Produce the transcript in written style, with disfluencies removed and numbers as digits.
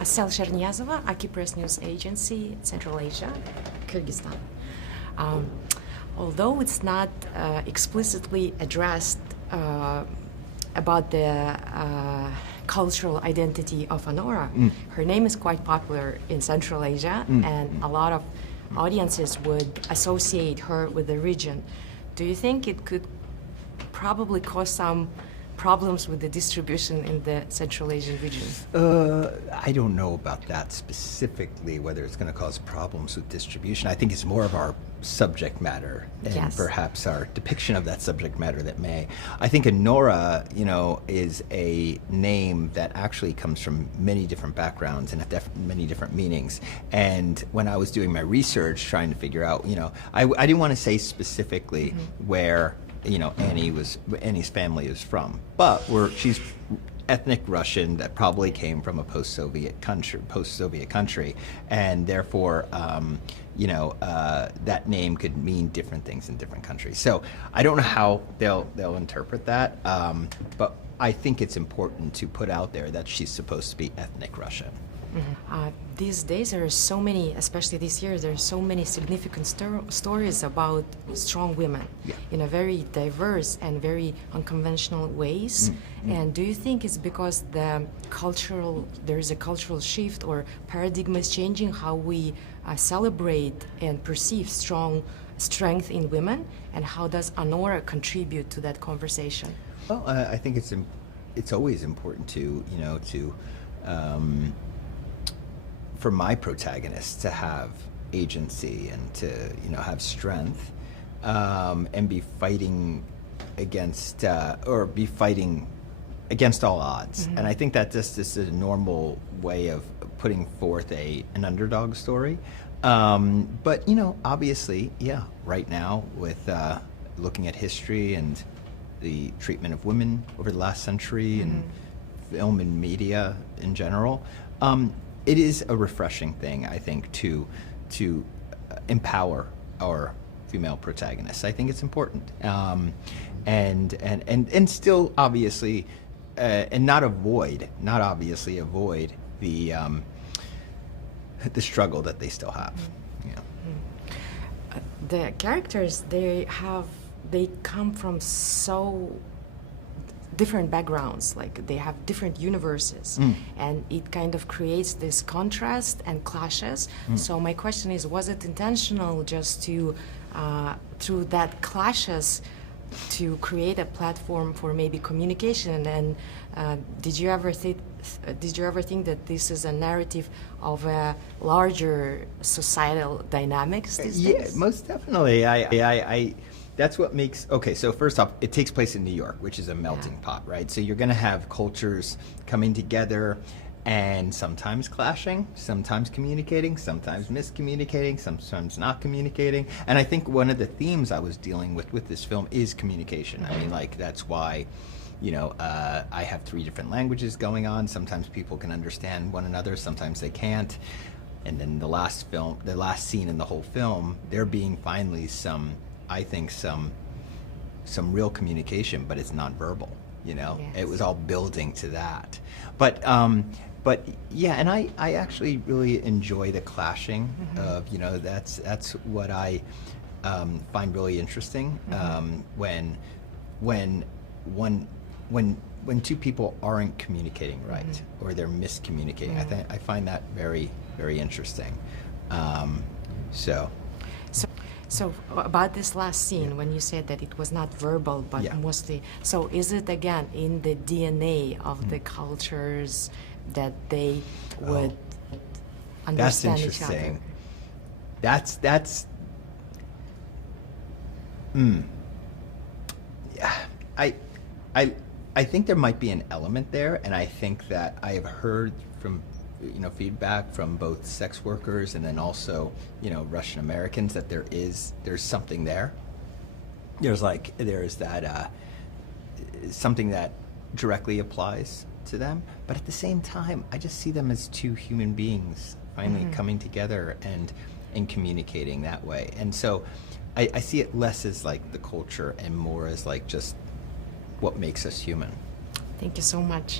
Asel Chernyazova, Aki Press News Agency, Central Asia, Kyrgyzstan. Although it's not explicitly addressed about the cultural identity of Anora, her name is quite popular in Central Asia, and a lot of audiences would associate her with the region. Do you think it could probably cause some problems with the distribution in the Central Asian region? I don't know about that specifically, whether it's going to cause problems with distribution. I think it's more of our subject matter and Yes. perhaps our depiction of that subject matter that may. I think Anora, is a name that actually comes from many different backgrounds and many different meanings. And when I was doing my research, trying to figure out, I didn't want to say specifically where Annie's family is from, but she's ethnic Russian that probably came from a post-Soviet country, and therefore, that name could mean different things in different countries. So I don't know how they'll interpret that, but I think it's important to put out there that she's supposed to be ethnic Russian. These days there are so many, especially this year, there are so many significant stories about strong women in a very diverse and very unconventional ways. And do you think it's because there is a cultural shift or paradigm is changing how we celebrate and perceive strength in women? And how does Anora contribute to that conversation? Well, I think it's always important to for my protagonists to have agency and to have strength, and be fighting against all odds. And I think that this is a normal way of putting forth an underdog story. But obviously, right now with looking at history and the treatment of women over the last century and film and media in general, it is a refreshing thing, I think, to empower our female protagonists. I think it's important, and still obviously, and not obviously avoid the struggle that they still have. The characters they come from so different backgrounds, like they have different universes, and it kind of creates this contrast and clashes. So my question is, was it intentional just to through that clashes to create a platform for maybe communication? And did you ever think that this is a narrative of a larger societal dynamics these days? Yeah, most definitely. I that's what makes, okay, so first off, it takes place in New York, which is a melting pot, right? So you're going to have cultures coming together and sometimes clashing, sometimes communicating, sometimes miscommunicating, sometimes not communicating. And I think one of the themes I was dealing with this film is communication. I mean, that's why, I have 3 different languages going on. Sometimes people can understand one another, sometimes they can't. And then the last scene in the whole film, there being finally some real communication, but it's nonverbal. Yes. It was all building to that. But yeah, and I actually really enjoy the clashing of that's what I find really interesting, when 2 people aren't communicating right, or they're miscommunicating. I find that very, very interesting. So about this last scene, when you said that it was not verbal, but mostly, so is it again in the DNA of the cultures that they would understand each other? That's I think there might be an element there, and I think that I have heard from feedback from both sex workers and then also Russian Americans that there's something there. There's that something that directly applies to them, but at the same time, I just see them as 2 human beings finally coming together and communicating that way. And so I see it less as like the culture and more as like just what makes us human. Thank you so much.